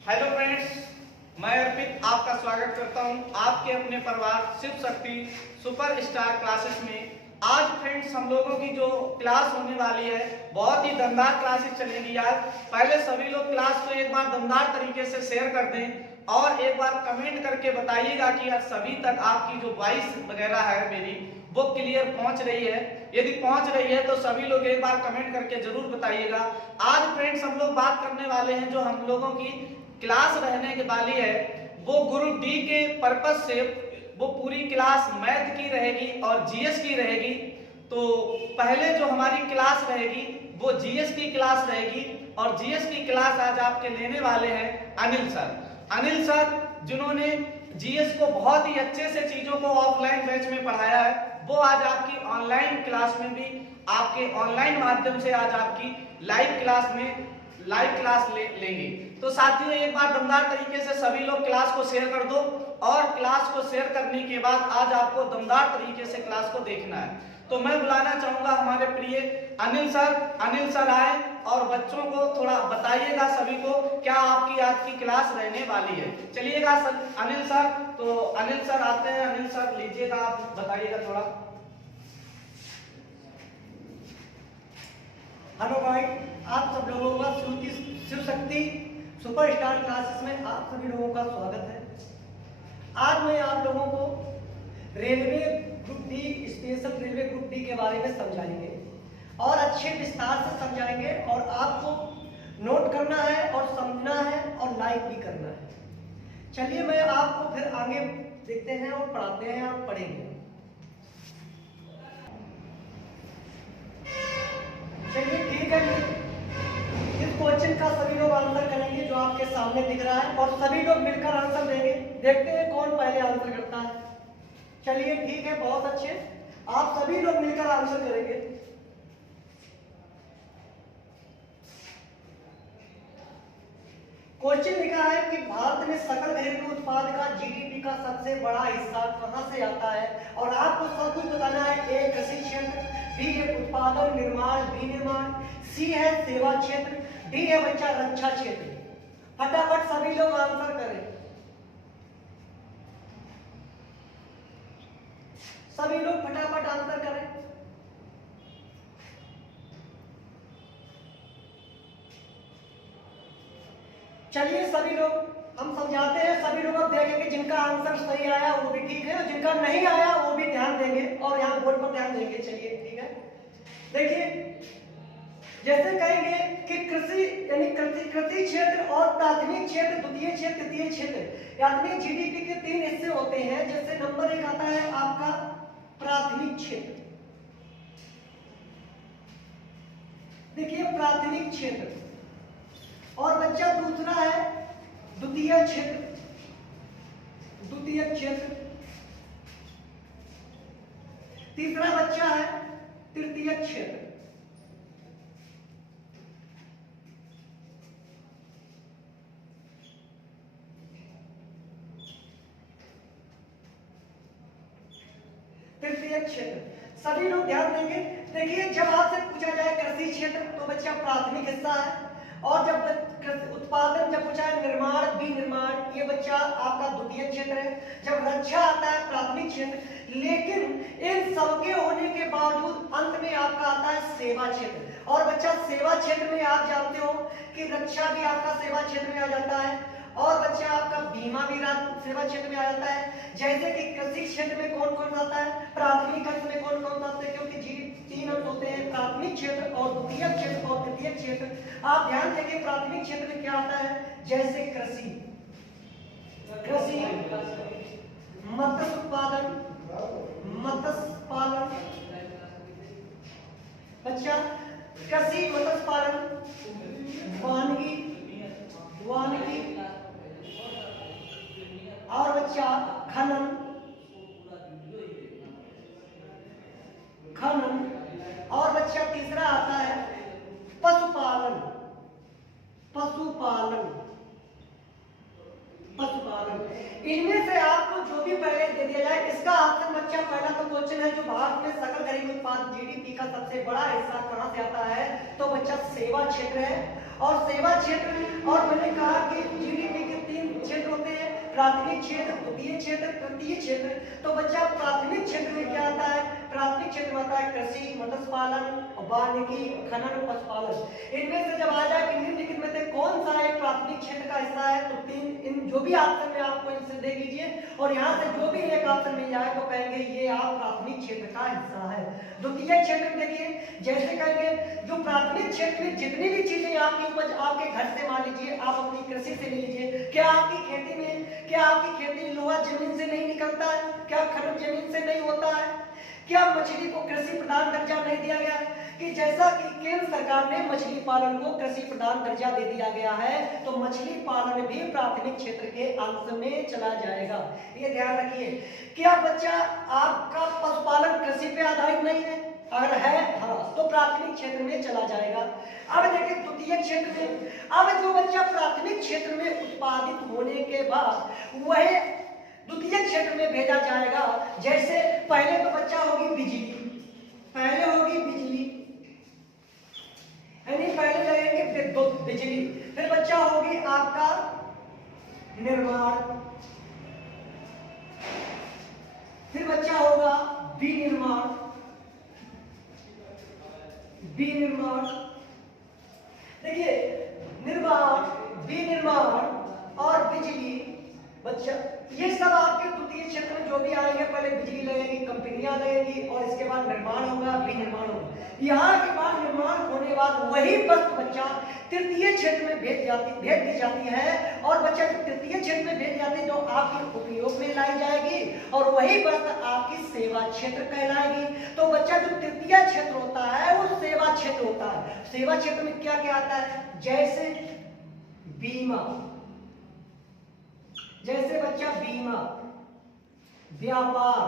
Hello friends, मैं अर्पित आपका स्वागत करता हूं आपके अपने परिवार Shiv Shakti super star classes में। आज फ्रेंड्स हम लोगों की जो क्लास होने वाली है बहुत ही दमदार क्लासेस चलेगी। आज पहले सभी लोग क्लास को एक बार दमदार तरीके से शेयर कर दें और एक बार कमेंट करके बताइएगा कि आज सभी तक आपकी जो वॉइस वगैरह है मेरी वो क्लियर पहुंच रही है। यदि पहुंच रही है तो सभी लोग एक बार कमेंट करके जरूर बताइएगा। आज फ्रेंड्स हम लोग बात करने वाले हैं जो हम लोगों की क्लास रहने के वाली है वो ग्रुप डी के पर्पस से वो पूरी क्लास मैथ की रहेगी और जीएस की रहेगी। तो पहले जो हमारी क्लास रहेगी वो जीएस की क्लास रहेगी और जीएस की क्लास आज आपके लेने वाले हैं अनिल सर जिन्होंने जीएस को बहुत ही अच्छे से चीजों को ऑफलाइन बैच में पढ़ाया है, वो आज आपकी ऑनलाइन क्लास में भी आपके ऑनलाइन माध्यम से आज आपकी लाइव क्लास लेंगे। तो साथियों एक बार दमदार तरीके से सभी लोग क्लास को शेयर कर दो और क्लास को शेयर करने के बाद आज आपको दमदार तरीके से क्लास को देखना है। तो मैं बुलाना चाहूंगा हमारे प्रिय अनिल सर आए और बच्चों को थोड़ा बताइएगा सभी को क्या आपकी आज की क्लास रहने वाली है। चलिएगा अनिल सर, तो अनिल सर आते हैं। अनिल सर लीजिएगा, आप बताइएगा थोड़ा। हेलो भाई, आप सब लोगों का Shiv Shakti super star classes में आप सभी लोगों का स्वागत है। आज मैं आप लोगों को railway group D special railway group D के बारे में समझाएंगे और अच्छे विस्तार से समझाएंगे और आपको नोट करना है और समझना है और लाइक भी करना है। चलिए मैं आपको फिर आगे देखते हैं और पढ़ाते हैं और पढ़ेंगे। चलिए ठीक है, इस क्वेश्चन का सभी लोग आंसर करेंगे जो आपके सामने दिख रहा है और सभी लोग मिलकर आंसर देंगे। देखते हैं कौन पहले आंसर करता है। चलिए ठीक है, बहुत अच्छे, आप सभी लोग मिलकर आंसर करेंगे। क्वेश्चन लिखा है कि भारत में सकल घरेलू उत्पाद का जीडीपी का सबसे बड़ा हिस्सा कहां से आता है और आपको सब कुछ बताना है। ए कृषि क्षेत्र, बी है उत्पादन निर्माण विनिर्माण, सी है सेवा क्षेत्र, डी है बच्चा रक्षा क्षेत्र। फटाफट सभी लोग आंसर करें, सभी लोग फटाफट आंसर करें। चलिए सभी लोग हम समझाते हैं, सभी लोग अब देखेंगे जिनका आंसर सही आया वो भी ठीक है और जिनका नहीं आया वो भी ध्यान देंगे और यहाँ बोर्ड पर ध्यान देंगे। चलिए ठीक है, देखिए जैसे कहेंगे कि कृषि यानी कृषि क्षेत्र और प्राथमिक क्षेत्र, द्वितीय क्षेत्र, तृतीय क्षेत्र यानी जीडीपी के 3 हिस्से होते हैं। जैसे नंबर 1 आता है आपका प्राथमिक क्षेत्र। देखिए प्राथमिक क्षेत्र, और बच्चा दूसरा है द्वितीय क्षेत्र, द्वितीय क्षेत्र। तीसरा बच्चा है तृतीय क्षेत्र। तृतीय क्षेत्र सभी लोग ध्यान देंगे। देखिए जब आपसे पूछा जाए कृषि क्षेत्र तो बच्चा प्राथमिक हिस्सा है और जब उत्पादन जब पूछा है निर्माण विनिर्माण ये बच्चा आपका द्वितीय क्षेत्र है। जब रक्षा आता है प्राथमिक क्षेत्र, लेकिन इन सबके होने के बावजूद अंत में आपका आता है सेवा क्षेत्र। और बच्चा सेवा क्षेत्र में आप जानते हो कि रक्षा भी आपका सेवा क्षेत्र में आ जाता है और बच्चा आपका बीमा भी सेवा क्षेत्र में आ जाता है। जैसे कि कृषि क्षेत्र में कौन कौन आता है, प्राथमिक अंश में कौन कौन आता है, क्योंकि जी 3 अंश होते हैं, प्राथमिक क्षेत्र और द्वितीय क्षेत्र और तृतीय क्षेत्र। आप ध्यान देंगे प्राथमिक क्षेत्र में क्या आता है, जैसे कृषि, मत्स्य उत्पादन, मत्स्य पालन, बच्चा कृषि मत्स्य पालन, वानिकी और बच्चा खनन और बच्चा तीसरा आता है पशुपालन। इनमें से आपको जो भी पहले दे दिया जाए इसका ऑप्शन बच्चा पहला तो क्वेश्चन है जो भारत में सकल घरेलू उत्पाद जीडीपी का सबसे बड़ा हिस्सा कहां से आता है, तो बच्चा सेवा क्षेत्र है। और सेवा क्षेत्र और मैंने कहा कि जीडीपी प्राथमिक क्षेत्र, द्वितीय क्षेत्र, तृतीय क्षेत्र। तो बच्चा प्राथमिक क्षेत्र में क्या आता है? प्राथमिक क्षेत्र में आता है कृषि, मत्स्य पालन, वानिकी, खनन, पशुपालन। इनमें से जब आ जाए कि निम्नलिखित में से कौन सा एक प्राथमिक क्षेत्र का हिस्सा है, तो तीन इन जो भी ऑप्शन में आपको इनसे देख लीजिए और यहाँ से जो भी एक ऑप्शन मिल जाए तो कहेंगे ये आप प्राथमिक क्षेत्र का हिस्सा है। द्वितीय क्षेत्र में देखिए, जैसे कहेंगे जो प्राथमिक क्षेत्र में जितनी भी चीजें आपकी उपज आपके घर से, मान लीजिए आप अपनी कृषि से ले लीजिए, क्या आपकी खेती लोहा जमीन से नहीं निकलता है? क्या खनिज जमीन से नहीं होता है? क्या मछली को कृषि प्रधान दर्जा नहीं दिया गया कि जैसा कि केंद्र सरकार ने मछली पालन को कृषि प्रधान दर्जा दे दिया गया है, तो मछली पालन भी प्राथमिक क्षेत्र के अंश में चला जाएगा। ये ध्यान रखिए। क्या बच्चा आपका पशुपालन कृषि पे आधारित नहीं है? अगर है हाँ, तो प्राथमिक क्षेत्र में चला जाएगा। अब देखिए द्वितीय क्षेत्र में, अब जो बच्चा प्राथमिक क्षेत्र में उत्पादित होने के बाद वह द्वितीय क्षेत्र में भेजा जाएगा। जैसे पहले तो बच्चा होगी बिजली, पहले होगी बिजली, यानी पहले लगेंगे विद्युत बिजली, फिर बच्चा होगी आपका निर्माण, फिर बच्चा होगा विनिर्माण, विनिर्माण। देखिए निर्माण, विनिर्माण और बिजली, बच्चा ये सब आपके द्वितीय क्षेत्र में जो भी आएंगे, पहले बिजली लगेगी, कंपनियां लगेगी और इसके बाद निर्माण होगा, विनिर्माण होगा। यहाँ के बाद निर्माण होने के बाद वही वस्तु बच्चा तृतीय क्षेत्र में भेज दी जाती है और बच्चा तृतीय क्षेत्र में भेज जाती है जो आपके उपयोग में लाई जाएगी और वही वस्तु आपकी सेवा क्षेत्र कहलाएगी। तो बच्चा जो तृतीय क्षेत्र होता है वो सेवा क्षेत्र होता है। सेवा क्षेत्र में क्या क्या आता है? जैसे बीमा, जैसे बच्चा बीमा, व्यापार,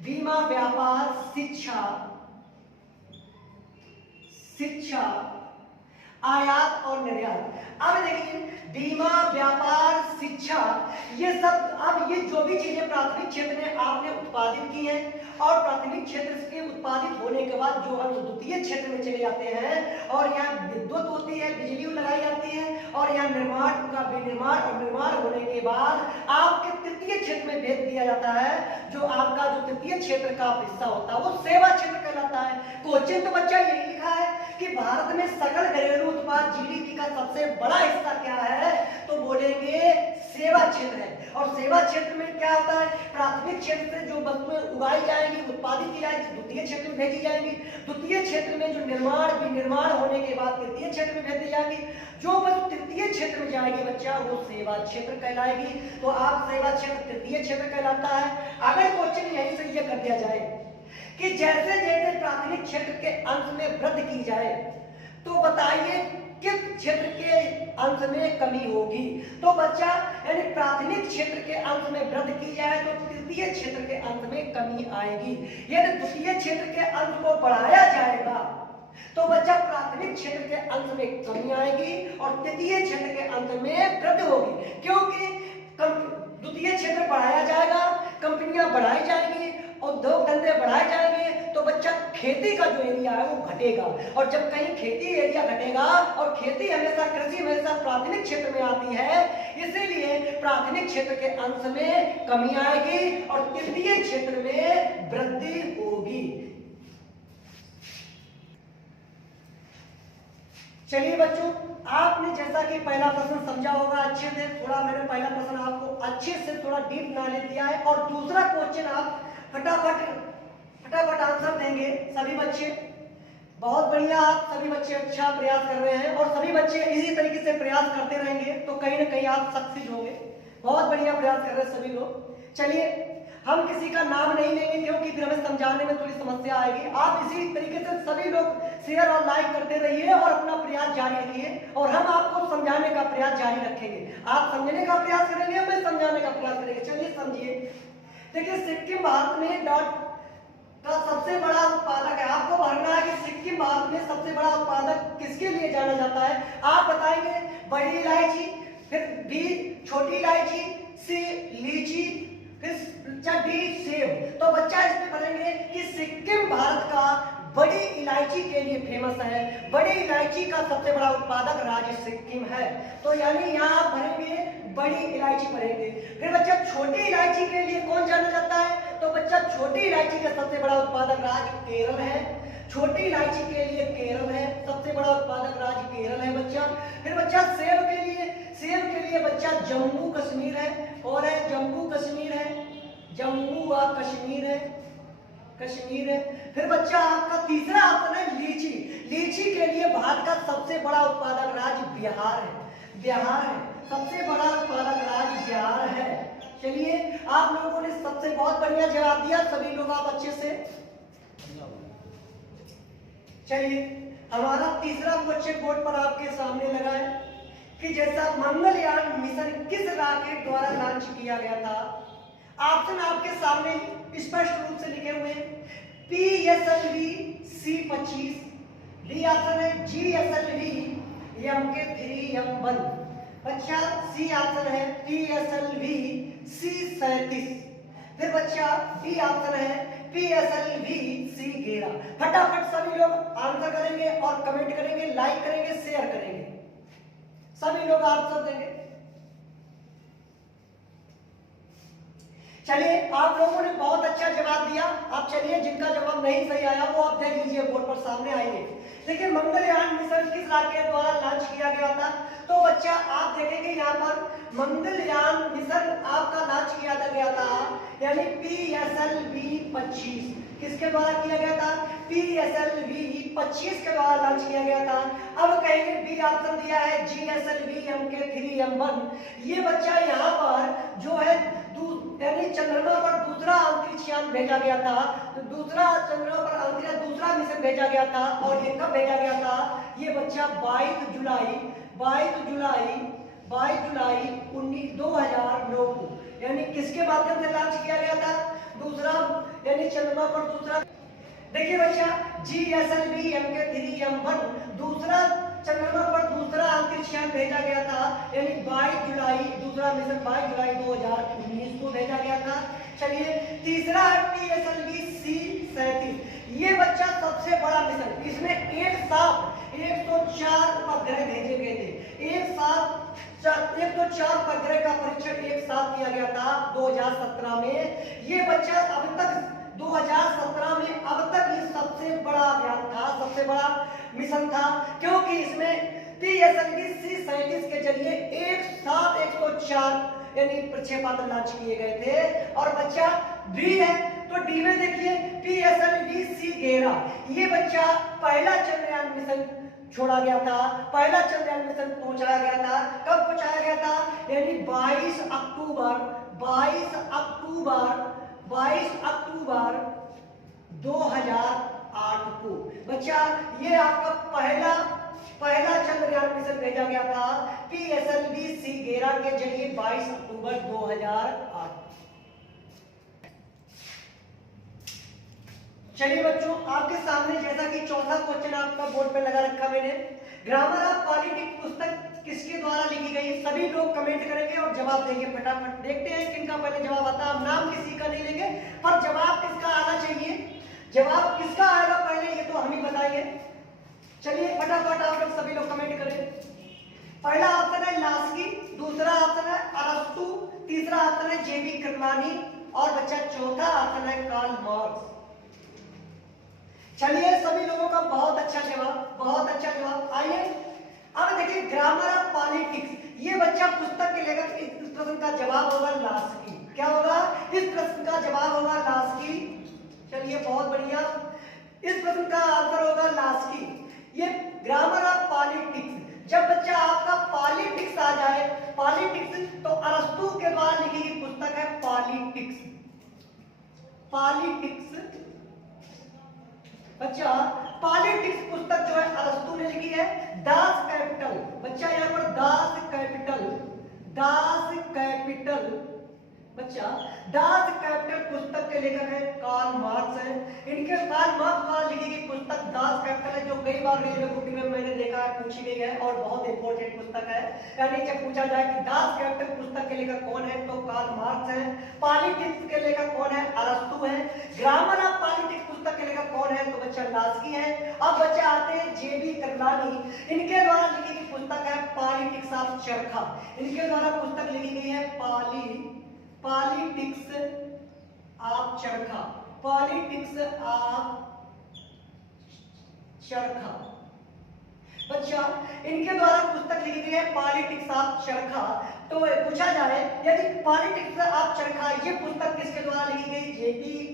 बीमा, व्यापार, शिक्षा, आयात और निर्यात। अब देखिए बीमा, व्यापार, शिक्षा, ये सब, अब ये जो भी चीजें प्राथमिक क्षेत्र में आपने उत्पादित की हैं और प्राथमिक क्षेत्र के उत्पादित होने के बाद जो हम द्वितीय क्षेत्र में चले जाते हैं और यहाँ विद्युत होती है, बिजली लगाई जाती है और यहाँ निर्माण का विनिर्माण और निर्माण होने के बाद आपके तृतीय क्षेत्र में भेज दिया जाता है। जो आपका जो तृतीय क्षेत्र का हिस्सा होता है वो सेवा क्षेत्र कहलाता है। क्वेश्चन तो बच्चा यही लिखा है कि भारत में सकल घरेलू उत्पाद जीडीपी का सबसे बड़ा हिस्सा क्या है, तो बोलेंगे सेवा क्षेत्र है। और सेवा क्षेत्र में क्या होता है? प्राथमिक क्षेत्र से जो वस्तुएं उगाई जाएंगी, उत्पादित की जाएगी, द्वितीय क्षेत्र में भेजी जाएंगी, द्वितीय क्षेत्र में जो निर्माण, विनिर्माण होने के बाद तृतीय क्षेत्र में भेजी जाएगी, जो वस्तु तृतीय क्षेत्र में जाएगी बच्चा वो सेवा क्षेत्र कहलाएगी। तो आप सेवा क्षेत्र तृतीय क्षेत्र कहलाता है। अगर क्वेश्चन यहीं से ये कर दिया जाए कि जैसे जैसे प्राथमिक क्षेत्र के अंश में वृद्धि की जाए तो बताइए किस क्षेत्र के अंश में कमी होगी। तो बच्चा यानी प्राथमिक क्षेत्र के अंश में वृद्धि की जाए तो तृतीय क्षेत्र के अंश में कमी आएगी। यदि द्वितीय क्षेत्र के अंश को बढ़ाया जाएगा तो बच्चा प्राथमिक क्षेत्र के अंश में कमी आएगी और तृतीय क्षेत्र के अंश में वृद्धि होगी। क्योंकि द्वितीय क्षेत्र बढ़ाया जाएगा, कंपनियां बढ़ाई जाएंगी, उद्योग धंधे बढ़ाए जाएंगे, तो बच्चा खेती का जो एरिया है वो घटेगा। और जब कहीं खेती एरिया घटेगा और खेती हमेशा, कृषि हमेशा प्राथमिक क्षेत्र में आती है, इसीलिए प्राथमिक क्षेत्र के अंश में कमी आएगी और तृतीय क्षेत्र में वृद्धि होगी। चलिए बच्चों, आपने जैसा कि पहला प्रश्न समझा होगा अच्छे से, थोड़ा मैंने पहला प्रश्न आपको अच्छे से थोड़ा डीप नॉलेज दिया है और दूसरा क्वेश्चन आप फटाफट आंसर देंगे सभी बच्चे। बहुत बढ़िया, आप सभी बच्चे अच्छा प्रयास कर रहे हैं और सभी बच्चे इसी तरीके से प्रयास करते रहेंगे तो कहीं ना कहीं आप सक्सेस होंगे। बहुत बढ़िया प्रयास कर रहे हैं सभी लोग। चलिए, हम किसी का नाम नहीं लेंगे क्योंकि फिर हमें समझाने में थोड़ी समस्या आएगी। आप इसी तरीके से सभी लोग शेयर और लाइक करते रहिए और अपना प्रयास जारी रखिए और हम आपको समझाने का प्रयास जारी रखेंगे। आप समझने का प्रयास करेंगे, हमें समझाने का प्रयास करेंगे। चलिए समझिए। देखिए, सिक्किम भारत में डॉट का सबसे बड़ा उत्पादक है। आपको भरना है कि सिक्किम भारत में सबसे बड़ा उत्पादक किसके लिए जाना जाता है। आप बताएंगे बड़ी इलायची, फिर बी छोटी इलायची, सी लीची, फिर डी सेब। तो बच्चा इसमें भरेंगे कि सिक्किम भारत का बड़ी इलायची के लिए फेमस है। बड़ी इलायची का सबसे बड़ा उत्पादक राज्य सिक्किम है। तो यानी यहाँ आप भरेंगे बड़ी इलायची भरेंगे। फिर बच्चा छोटी इलायची के लिए कौन जाना जाता है? तो बच्चा छोटी इलायची का सबसे बड़ा उत्पादक राज्य केरल है। छोटी इलायची के लिए केरल है, सबसे बड़ा उत्पादक राज्य केरल है बच्चा। फिर बच्चा सेब के लिए बच्चा जम्मू कश्मीर है। और है जम्मू कश्मीर है, जम्मू व कश्मीर है, कश्मीर है। फिर बच्चा आपका तीसरा ऑप्शन है लीची। लीची के लिए भारत का सबसे बड़ा उत्पादक राज्य बिहार है। बिहार है, सबसे बड़ा उत्पादक राज्य बिहार है। चलिए, आप लोगों ने सबसे बहुत बढ़िया जवाब दिया, सभी लोग आप अच्छे से। चलिए, हमारा तीसरा क्वेश्चन बोर्ड पर आपके सामने लगा है कि जैसा मंगलयान मिशन किस रॉकेट द्वारा लॉन्च किया गया था। ऑप्शन आपके सामने स्पष्ट रूप से लिखे हुए हैं। PSLV C-25, डी ऑप्शन है GSLV Mk-3M1। बच्चा सी ऑप्शन है PSLV C-37। फिर बच्चा डी ऑप्शन है PSLV C-11। फटाफट सभी लोग आंसर करेंगे और कमेंट करेंगे, लाइक करेंगे, शेयर करेंगे, सभी लोग आंसर देंगे। चलिए, आप लोगों ने बहुत अच्छा जवाब दिया। अब चलिए, जिनका जवाब नहीं सही आया वो आप देख लीजिए, बोर्ड पर सामने आइए। देखिए, मंगलयान मिशन किस रॉकेट द्वारा लॉन्च किया गया था। तो बच्चा आप देखेंगे यहाँ पर मंगलयान मिशन आपका लॉन्च किया गया था, यानी PSLV-25 किसके द्वारा किया गया था? PSLV-25 के द्वारा लॉन्च किया गया था। अब कहेंगे बी ऑप्शन दिया है GSLV Mk-3M1। ये बच्चा यहाँ पर जो है यानी चंद्रमा पर दूसरा अंतरिक्ष यान भेजा गया था। तो दूसरा चंद्रमा पर दूसरा मिशन भेजा गया था। और ये कब भेजा गया था? ये बच्चा 22 जुलाई 2009 को, यानी किसके माध्यम से लॉन्च किया गया था? दूसरा यानी चंद्रमा पर दूसरा। देखिए बच्चा, GSLV Mk-3M1 दूसरा चंद्रमा पर दूसरा अंतरिक्ष यान भेजा गया था, यानी 22 जुलाई दूसरा मिशन 22 जुलाई 2019 को भेजा गया था। चलिए, तीसरा है PSLV C-37। ये बच्चा सबसे बड़ा मिशन, इसमें एक साथ 104 उपग्रह भेजे गए थे। एक साथ 104 उपग्रह का परीक्षण एक साथ किया गया था 2017 में। ये बच्चा अब तक 2017 में अब तक ये सबसे बड़ा अभियान था, सबसे बड़ा मिशन था, क्योंकि इसमें PSLV C-37 के जरिए एक साथ 104 यानी प्रक्षेपण लॉन्च किए गए थे। और बच्चा डी है, तो डी में देखिए PSLV C-11। ये बच्चा पहला चंद्रयान मिशन छोड़ा गया था, पहला चंद्रयान मिशन पहुंचाया गया था। कब पहुंचाया गया था? यानी 22 अक्टूबर 2008 को। बच्चा, ये आपका पहला चंद्रयान मिशन भेजा गया था PSLV C-11 के जरिए 22 अक्टूबर 2008। चलिए बच्चों, आपके सामने जैसा कि चौथा क्वेश्चन आपका बोर्ड पे लगा रखा मैंने, ग्रामर ऑफ पॉलिटिक्स पुस्तक किसके द्वारा लिखी गई? सभी लोग कमेंट करेंगे और जवाब देंगे फटाफट। देखते हैं किनका पहले जवाब आता है। हम नाम किसी का नहीं लेंगे, पर जवाब किसका आना चाहिए। जवाब किसका आएगा पहले, ये तो हम ही बताएंगे। चलिए फटाफट आप लोग सभी लोग कमेंट करें। पहला ऑप्शन है लास्की, दूसरा ऑप्शन है अरस्तु, तीसरा ऑप्शन है जेबी कृपलानी और बच्चा चौथा ऑप्शन है कार्ल मार्क्स। चलिए, सभी लोगों का बहुत अच्छा जवाब, बहुत अच्छा जवाब। आइए अब देखिए, ग्रामर ऑफ पॉलिटिक्स, ये बच्चा पुस्तक के लेखक, इस प्रश्न का जवाब होगा लास्की। क्या होगा? इस प्रश्न का जवाब होगा लास्की। चलिए, बहुत बढ़िया, इस प्रश्न का आंसर होगा लास्की। ये ग्रामर ऑफ पॉलिटिक्स, जब बच्चा आपका पॉलिटिक्स आ जाए, पॉलिटिक्स, तो अरस्तु के द्वारा लिखी गई पुस्तक है पॉलिटिक्स। बच्चा, पॉलिटिक्स पुस्तक जो है अरस्तु ने लिखी है। दास कैपिटल, बच्चा यहाँ पर दास कैपिटल बच्चा दास कैपिटल पुस्तक के लेखक है कार्ल मार्क्स हैं। इनके कार्ल मार्क्स द्वारा लिखी गई पुस्तक दास कैपिटल है, जो कई बार रेलवे बुक में मैंने देखा है पूछी गई है और बहुत इंपॉर्टेंट पुस्तक है। यानी जब पूछा जाए कि दास कैपिटल पुस्तक के लेखक कौन है तो कार्ल मार्क्स हैं। पॉलिटिक्स के लेखक कौन है? अरस्तु है। ग्रामर ऑफ पॉलिटिक्स पुस्तक के लेखक कौन है तो बच्चा लास्की है। अब बच्चा आते हैं जेबी कृपलानी, इनके द्वारा लिखी गई पुस्तक है पॉलिटिक्स ऑफ चरखा। इनके द्वारा पुस्तक लिखी गई है पॉलिटिक्स ऑफ चरखा, पॉलिटिक्स ऑफ चरखा। बच्चा इनके द्वारा पुस्तक लिखी गई है पॉलिटिक्स ऑफ चरखा। तो पूछा जाए यदि पॉलिटिक्स ऑफ चरखा ये पुस्तक किसके द्वारा लिखी गई?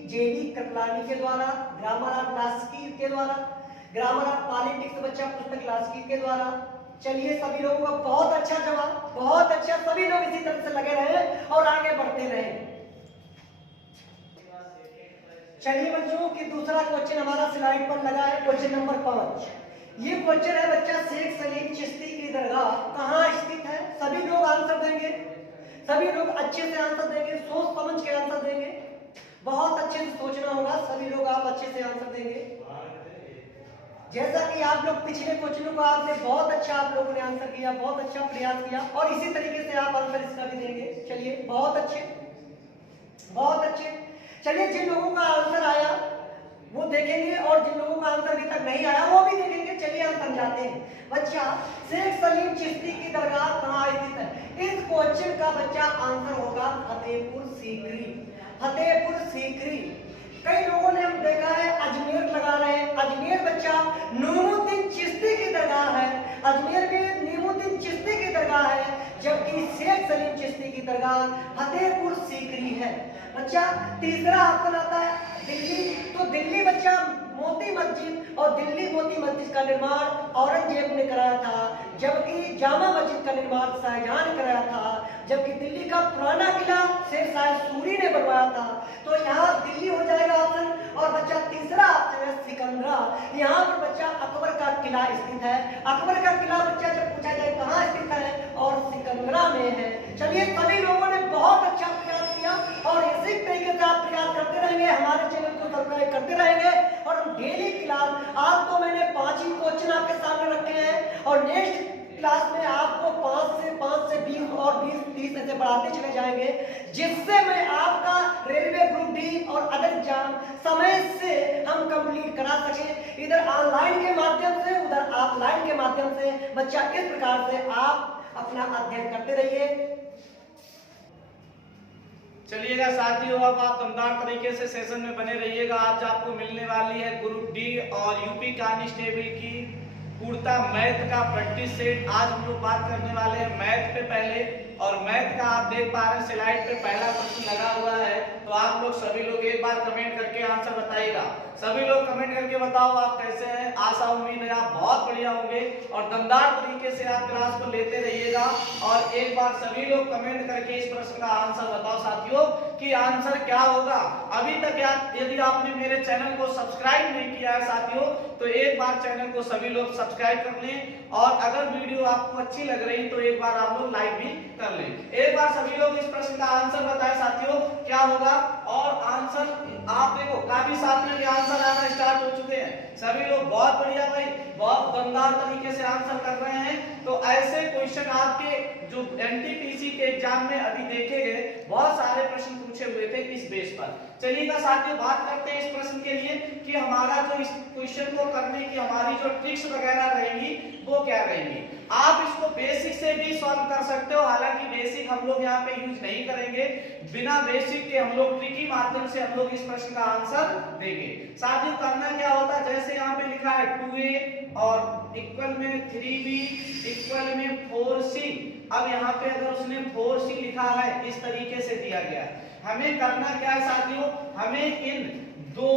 जेबी कृपलानी के द्वारा। ग्रामर ऑफ लास्की के द्वारा। ग्रामर ऑफ पॉलिटिक्स बच्चा पुस्तक लास्की के द्वारा। चलिए सभी लोगों का बहुत अच्छा जवाब, बहुत अच्छा। सभी लोग इसी तरह से लगे रहे और आगे बढ़ते रहे। चलिए बच्चों की दूसरा क्वेश्चन हमारा स्लाइड पर लगा है, क्वेश्चन नंबर 5। ये क्वेश्चन है बच्चा, शेख सलीम चिश्ती की दरगाह कहाँ स्थित है? सभी लोग आंसर देंगे, सभी लोग अच्छे से आंसर देंगे, सोच समझ के आंसर देंगे, बहुत अच्छे से सोचना होगा। सभी लोग आप अच्छे से आंसर देंगे। जैसा कि आप लोग पिछले क्वेश्चनों को आपने बहुत अच्छा आप लोगों ने आंसर किया, बहुत अच्छा प्रयास किया और इसी तरीके से आप आंसर इसका भी देंगे। चलिए बहुत अच्छे, बहुत अच्छे। चलिए जिन लोगों का आंसर आया वो देखेंगे और जिन लोगों का आंसर अभी तक नहीं आया वो भी देखेंगे। चलिए हम समझाते हैं। बच्चा शेख सलीम चिश्ती की दरगाह कहाँ स्थित है? इस क्वेश्चन का बच्चा आंसर होगा फतेहपुर सीकरी। फतेहपुर सीकरी। कई लोगों ने हम देखा है अजमेर लगा रहे हैं। अजमेर बच्चा नूमुद्दीन चिश्ती की दरगाह है। अजमेर में नूमुद्दीन चिश्ती की दरगाह है, जबकि शेख सलीम चिश्ती की दरगाह फतेहपुर सीकरी है। बच्चा तीसरा ऑप्शन आता है दिल्ली। तो दिल्ली बच्चा मोती मस्जिद और दिल्ली मोती मस्जिद का निर्माण औरंगजेब ने कराया था, जबकि जामा मस्जिद का निर्माण शाहजहां ने कराया था, जबकि दिल्ली का पुराना किला शेर शाह सूरी ने बनवाया था। तो यहाँ दिल्ली हो जाएगा ऑप्शन। और बच्चा तीसरा ऑप्शन है सिकंदरा। यहाँ पर बच्चा अकबर का किला स्थित है। अकबर का किला बच्चा जब पूछा जाए कहाँ स्थित है और सिकंदरा में है। चलिए सभी लोगों ने बहुत अच्छा प्रयास किया और इसी तरीके से आप प्रयास करते रहेंगे, हमारे चैनल को सब्सक्राइब करते रहेंगे और हम डेली क्लास, आज तो मैंने 5 ही क्वेश्चन आपके सामने रखे हैं और नेक्स्ट क्लास में आपको 5 से 20 और 20-30 ऐसे बढ़ाते चले जाएंगे, जिससे मैं आपका रेलवे ग्रुप डी और अदर एग्जाम समय से हम कंप्लीट करा सकें, इधर ऑनलाइन के माध्यम से उधर ऑफलाइन के माध्यम से। बच्चा इस प्रकार से आप अपना अध्ययन करते रहिए। चलिएगा साथियों, अब आप दमदार तरीके से सेशन में बने रहिएगा। आज आपको मिलने वाली है ग्रुप डी और यूपी कांस्टेबल की पूर्णतः मैथ का प्रैक्टिस सेट। आज हम लोग बात करने वाले हैं मैथ पे पहले, और मैथ का आप देख पा रहे हैं स्लाइड पे पहला प्रश्न लगा हुआ है। तो आप लोग सभी लोग एक बार कमेंट करके आंसर बताइएगा। सभी लोग कमेंट करके बताओ आप कैसे हैं। आशा उम्मीद है आप बहुत बढ़िया होंगे और दमदार तरीके से आप क्लास को लेते रहिएगा। और एक बार सभी लोग कमेंट करके इस प्रश्न का आंसर बताओ साथियों कि आंसर क्या होगा। अभी तक यदि आपने मेरे चैनल को सब्सक्राइब नहीं किया है साथियों, तो एक बार चैनल को सभी लोग सब्सक्राइब कर लें और अगर वीडियो आपको अच्छी लग रही तो एक बार आप लोग लाइक भी कर लें। एक बार सभी लोग इस प्रश्न का आंसर बताएं साथियों क्या होगा। और आंसर आप देखो काफी साथियों के आंसर आना स्टार्ट हो चुके हैं। सभी लोग बहुत बढ़िया भाई, बहुत दमदार तरीके से आंसर कर रहे हैं। तो ऐसे क्वेश्चन आपके जो एनटीपीसी के एग्जाम में अभी देखे गए, बहुत सारे प्रश्न पूछे हुए थे इस बेस पर। चलिएगा साथियों बात करते हैं इस प्रश्न के लिए कि हमारा जो इस क्वेश्चन को करने की हमारी जो ट्रिक्स वगैरह रहेंगी वो क्या रहेंगी। आप इसको बेसिक से भी सॉल्व कर सकते हो, हालांकि बेसिक हम लोग यहाँ पे यूज नहीं करेंगे। बिना बेसिक के हम लोग ट्रिक के माध्यम से हम लोग इस प्रश्न का आंसर देंगे। साथियों करना क्या होता है, जैसे यहाँ पे लिखा है 2a और इक्वल में 3b इक्वल में 4c। अब यहाँ पे अगर उसने 4c लिखा है इस तरीके से दिया गया है, हमें करना क्या है साथियों, हमें इन 2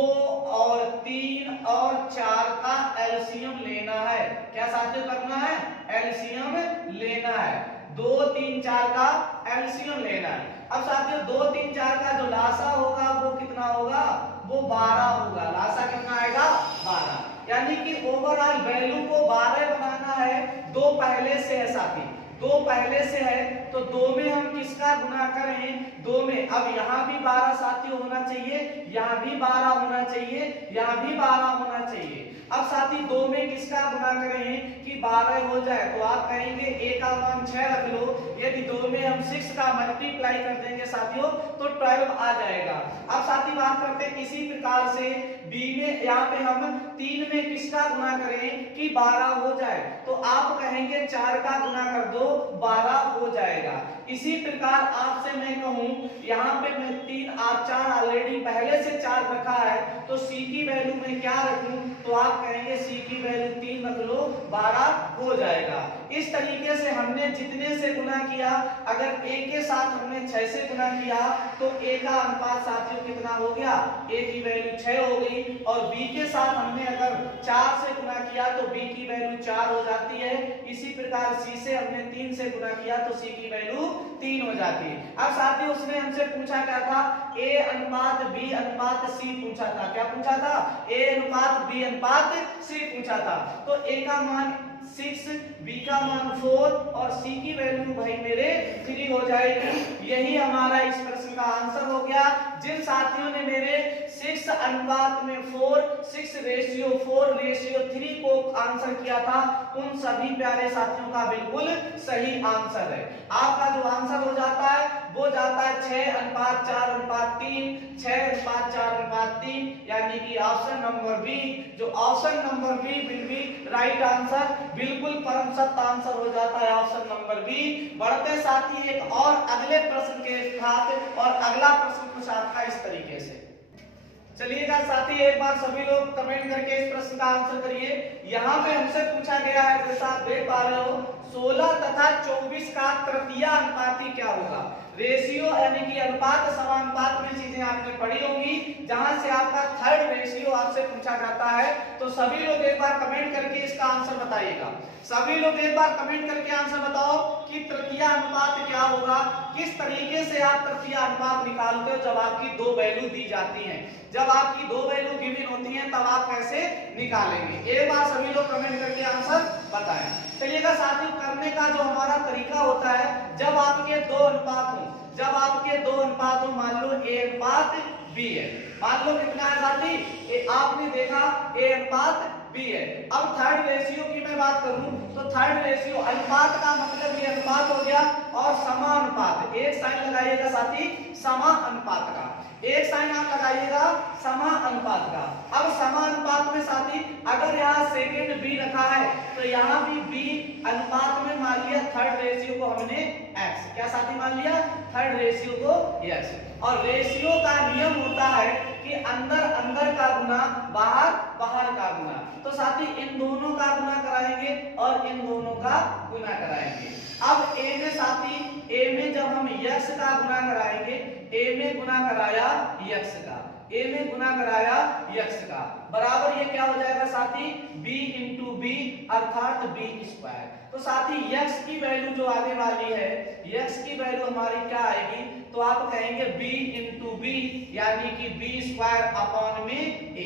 और 3 और 4 का एलसीएम लेना है। क्या साथियों करना है, एलसीएम लेना है। 2, 3, 4 का एलसीएम लेना है। अब साथियों 2, 3, 4 का जो लासा होगा वो कितना होगा, वो 12 होगा। लासा कितना आएगा, 12। यानी कि ओवरऑल वैल्यू को 12 बनाना है। 2 पहले से है साथी, दो पहले से है तो दो में हम किसका गुना करें, दो में। अब यहाँ भी 12 साथियों होना चाहिए, यहाँ भी 12 होना चाहिए, यहाँ भी 12 होना चाहिए। अब साथी दो में किसका गुना करें कि 12 हो जाए, तो आप कहेंगे a का मान 6 रख लो। यदि दो में हम 6 का मल्टीप्लाई कर देंगे साथियों तो 12 आ जाएगा। अब साथी बात करते हैं इसी प्रकार से b में, यहाँ पे हम 3 में किसका गुना करें कि 12 हो जाए, तो आप कहेंगे 4 का गुना कर दो 12 हो जाएगा। इसी प्रकार आपसे मैं कहूं यहाँ पे मैं 3 और 4 ऑलरेडी पहले से 4 रखा है तो c की वैल्यू में क्या रखूं, तो आप कहेंगे c की वैल्यू 3 रख लो 12 हो जाएगा। इस तरीके से हमने जितने से गुना किया, अगर a के साथ हमने 6 से गुना किया तो a का अनुपात साथियों कितना हो गया, a की वैल्यू 6 हो गई। और b के साथ हमने अगर 4 से गुना किया तो b की वैल्यू 4 हो जाती है। इसी प्रकार c से हमने 3 से गुना किया तो c की वैल्यू 3 हो जाती है। अब साथियों उसने हमसे पूछा क्या था, a अनुपात b अनुपात c पूछा था। क्या पूछा था, a अनुपात b अनुपात c पूछा था। तो a का मान 6, b का मान 4 और c की वैल्यू भाई मेरे 3 हो जाएगी। यही हमारा इस प्रश्न का आंसर हो गया। जिन साथियों ने मेरे 6 अनुपात में 4, 6:4:3 को आंसर किया था उन सभी प्यारे साथियों का बिल्कुल सही आंसर है। आपका जो आंसर हो जाता है वो जाता है 6:4:3, 6:4:3, यानी कि ऑप्शन नंबर बी। जो option number B will be right answer, बिल्कुल परम सत्य आंसर हो जाता है ऑप्शन नंबर बी। बढ़ते साथी एक और अगले प्रश्न के साथ, और अगला प्रश्न कुछ आपका इस तरीके से। चलिएगा साथी एक बार सभी लोग कमेंट करके इस प्रश्न का आंसर करिए। यहाँ पे हमसे पूछा गया है, जैसा आप देख पा रहे हो, 16 तथा 24 का तृतीय अनुपाती क्या होगा। रेशियो यानी कि अनुपात समानुपात में चीजें आपने पढ़ी होंगी, जहां से आपका थर्ड रेशियो आपसे पूछा जाता है। तो सभी लोग एक बार कमेंट करके इसका आंसर बताइएगा। सभी लोग एक बार कमेंट करके आंसर बताओ कि तृतीय अनुपात क्या होगा। किस तरीके से आप तृतीय अनुपात निकालते हो जब आपकी दो वैल्यू दी जाती हैं, जब आपकी दो वैल्यू गिवन होती हैं तब आप कैसे निकालेंगे। एक बार सभी लोग कमेंट करके आंसर बताएं। चलिएगा साथियों, करने का जो हमारा तरीका होता है, जब आपके दो अनुपात हो, जब आपके दो अनुपात हो, मान लो a अनुपात b है, मान लो कितना है साथी, आपने देखा a अनुपात b है। अब थर्ड रेशियो की मैं बात करूं तो थर्ड रेशियो, अनुपात का मतलब ये अनुपात हो गया और समानुपात, एक साइन लगाइएगा साथी समानुपात का, एक साइन आप लगाइएगा समानुपात का। अब समानुपात में साथी अगर यहाँ सेकेंड बी रखा है तो यहाँ भी बी अनुपात में मान लिया थर्ड रेशियो को हमने x, क्या साथी मान लिया थर्ड रेशियो को x। और रेशियो का नियम होता है कि अंदर अंदर का गुना बाहर बाहर का गुना। तो साथी इन दोनों का गुना कराएंगे और इन दोनों का गुना कराएंगे। अब a में साथी, a में जब हम x का गुना कराएंगे, a में गुना कराया x का, a में गुना कराया x का, बराबर ये क्या हो जाएगा साथी b इंटू बी अर्थात b स्क्वायर। तो साथी x की वैल्यू जो आने वाली है, x की वैल्यू हमारी क्या आएगी, तो आप कहेंगे b इंटू बी यानी कि b स्क्वायर अपॉन में a।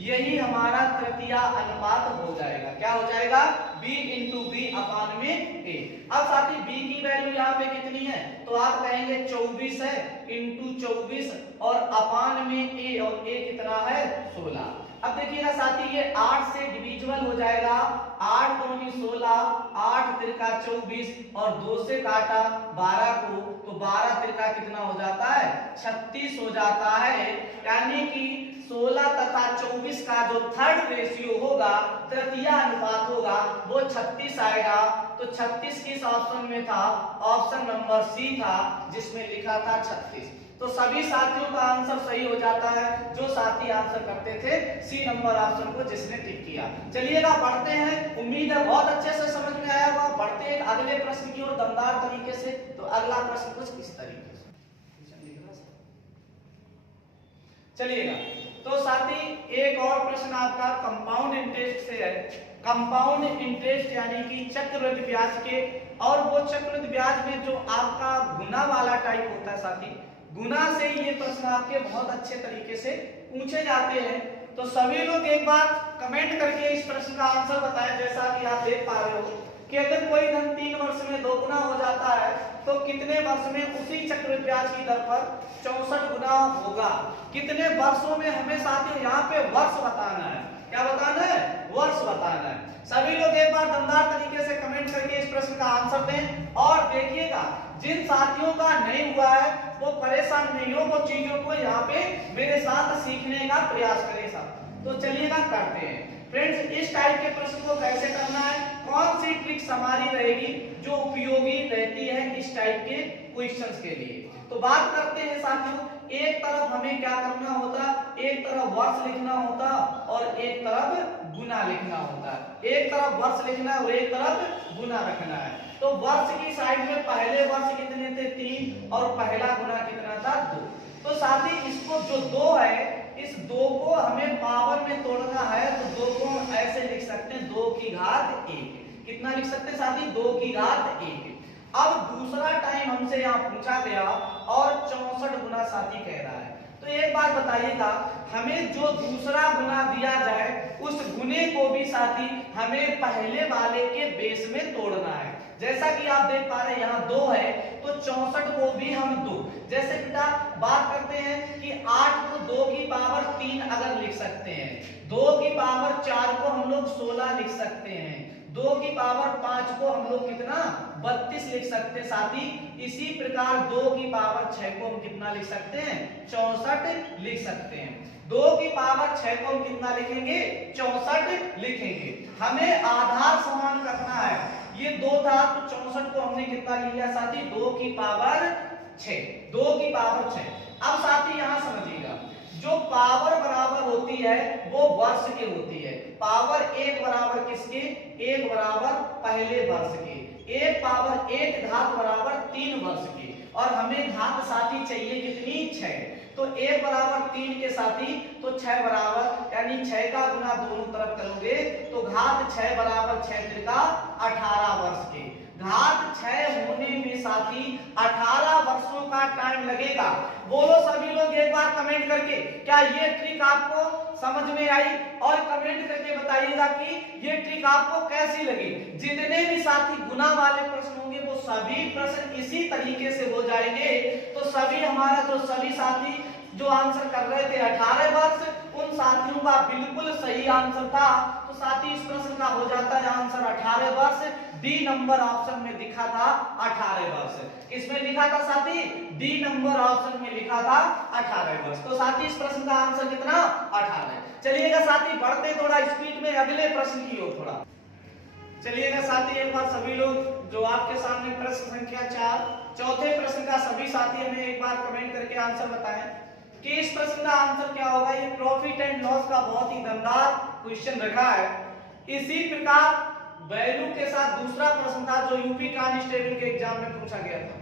यही हमारा तृतीय अनुपात हो जाएगा। क्या हो जाएगा, b इंटू बी अपॉन में a। अब साथी b की वैल्यू यहाँ पे कितनी है, तो आप कहेंगे 24 है इंटू 24 और अपॉन में a, और a कितना है 16। अब देखिएगा साथी ये 8 से डिविजिबल हो जाएगा, 8 दूनी 16, 8 तिरका 24 और 2 से काटा 12 को, तो 12 तिरका कितना हो जाता है 36 हो जाता है। यानी कि 16 तथा 24 का जो थर्ड रेशियो होगा, तृतीय अनुपात होगा, वो 36 आएगा। तो 36 किस ऑप्शन में था, ऑप्शन नंबर सी था, जिसमें लिखा था 36। तो सभी साथियों का आंसर सही हो जाता है जो साथी आंसर करते थे सी नंबर ऑप्शन को, जिसने टिक किया। चलिएगा पढ़ते हैं, उम्मीद है बहुत अच्छे से समझ में आया होगा। बढ़ते हैं अगले प्रश्न की ओर दमदार तरीके से। तो अगला प्रश्न कुछ इस तरीके से, चलिएगा। तो साथी एक और प्रश्न आपका कंपाउंड इंटरेस्ट से है। कंपाउंड इंटरेस्ट यानी कि चक्रवृद्धि ब्याज के, और वो चक्रवृद्धि ब्याज में जो आपका गुना वाला टाइप होता है साथी, गुना से ये प्रश्न आपके बहुत अच्छे तरीके से पूछे जाते हैं। तो सभी लोग एक बार कमेंट करके इस प्रश्न का आंसर बताएं। जैसा कि आप देख पा रहे हो कि अगर कोई धन 3 वर्ष में दोगुना तो कितने वर्ष में उसी चक्रवृद्धि ब्याज की दर पर 64 गुना होगा। कितने वर्षों में, हमें साथियों यहाँ पे वर्ष बताना है। क्या बताना है? वर्ष बताना है। सभी लोग एक बार दमदार तरीके से कमेंट करके इस प्रश्न का आंसर दें। और देखिएगा, जिन साथियों का नहीं हुआ है वो परेशान नहीं हो, वो चीजों को यहाँ पे मेरे साथ सीखने का प्रयास करें साथ। तो चलिएगा करते हैं फ्रेंड्स, इस टाइप के प्रश्न को कैसे करना है, कौन सी ट्रिक्स हमारी रहेगी जो उपयोगी रहती है इस टाइप के क्वेश्चंस के लिए। तो बात करते हैं साथियों, एक तरफ हमें क्या करना होता, एक तरफ वर्ष लिखना होता और एक तरफ गुना लिखना होता। एक तरफ वर्ष लिखना है और एक तरफ गुना रखना है। तो वर्ष की साइड में पहले वर्ष कितने थे? 3 और पहला गुना कितना था? 2। तो साथी इसको जो 2 है, इस 2 को हमें पावर में तोड़ना है, तो 2 को हम ऐसे लिख सकते हैं 2 की घात 1। कितना लिख सकते हैं साथी? 2 की घात 1। अब दूसरा टाइम हमसे यहाँ पूछा गया और 64 गुना साथी कह रहा है। तो एक बात बताइएगा, हमें जो दूसरा गुना दिया जाए उस गुने को भी साथी हमें पहले वाले के बेस में तोड़ना है। जैसा कि आप देख पा रहे हैं यहाँ 2 है, तो 64 को भी हम 2, जैसे बेटा बात करते हैं कि 8 को 2 की पावर 3 अगर लिख सकते हैं, 2 की पावर 4 को हम लोग 16 लिख सकते हैं, 2 की पावर 5 को हम लोग कितना 32 लिख सकते हैं साथी। इसी प्रकार 2 की पावर 6 को हम कितना लिख सकते हैं? 64 लिख सकते हैं। 2 की पावर 6 को हम कितना लिखेंगे? 64 लिखेंगे। हमें आधार समान करना है, ये 2 था तो 64 को हमने कितना लिया साथी? 2 की पावर 6, 2 की पावर 6। अब साथी यहां समझिएगा, जो पावर बराबर होती है वो वर्ष की होती है। पावर 1 बराबर किसके? 1 बराबर पहले वर्ष के, 1 पावर 1 घात बराबर 3 वर्ष की। और हमें घात साथी चाहिए कितनी? 6। तो 1 बराबर 3 के साथी, तो 6 बराबर, यानी 6 का गुना दोनों तरफ करोगे तो घात 6 बराबर 6 त्रिका 18 वर्ष के। घात 6 होने में साथी 18 वर्षों का टाइम लगेगा। बोलो सभी लोग एक बार कमेंट करके, क्या ये ट्रिक आपको समझ में आई? और कमेंट करके बताइएगा कि ये ट्रिक आपको कैसी लगी। जितने भी साथी गुना वाले प्रश्न होंगे वो सभी प्रश्न इसी तरीके से हो जाएंगे। तो सभी हमारा जो सभी साथी जो आंसर कर रहे थे 18 वर्ष, उन साथियों का बिल्कुल सही आंसर था। तो साथी इस प्रश्न का हो जाता है आंसर 18 वर्ष। डी नंबर ऑप्शन में दिखा था 18 वर्ष। किसमें लिखा था साथी? डी नंबर ऑप्शन में लिखा था 18 वर्ष। तो साथी इस प्रश्न का आंसर कितना? 18। चलिएगा साथी बढ़ते थोड़ा स्पीड में अगले प्रश्न की ओर थोड़ा। चलिएगा साथी एक बार सभी लोग जो आपके सामने प्रश्न संख्या 4 चौथे प्रश्न का सभी साथी हमें एक बार कमेंट करके आंसर बताएं कि इस प्रश्न का आंसर क्या होगा। ये प्रॉफिट एंड लॉस का बहुत ही दमदार क्वेश्चन रखा है। इसी प्रकार वैल्यू के साथ दूसरा प्रश्न था जो यूपी कांस्टेबल के एग्जाम में पूछा गया था।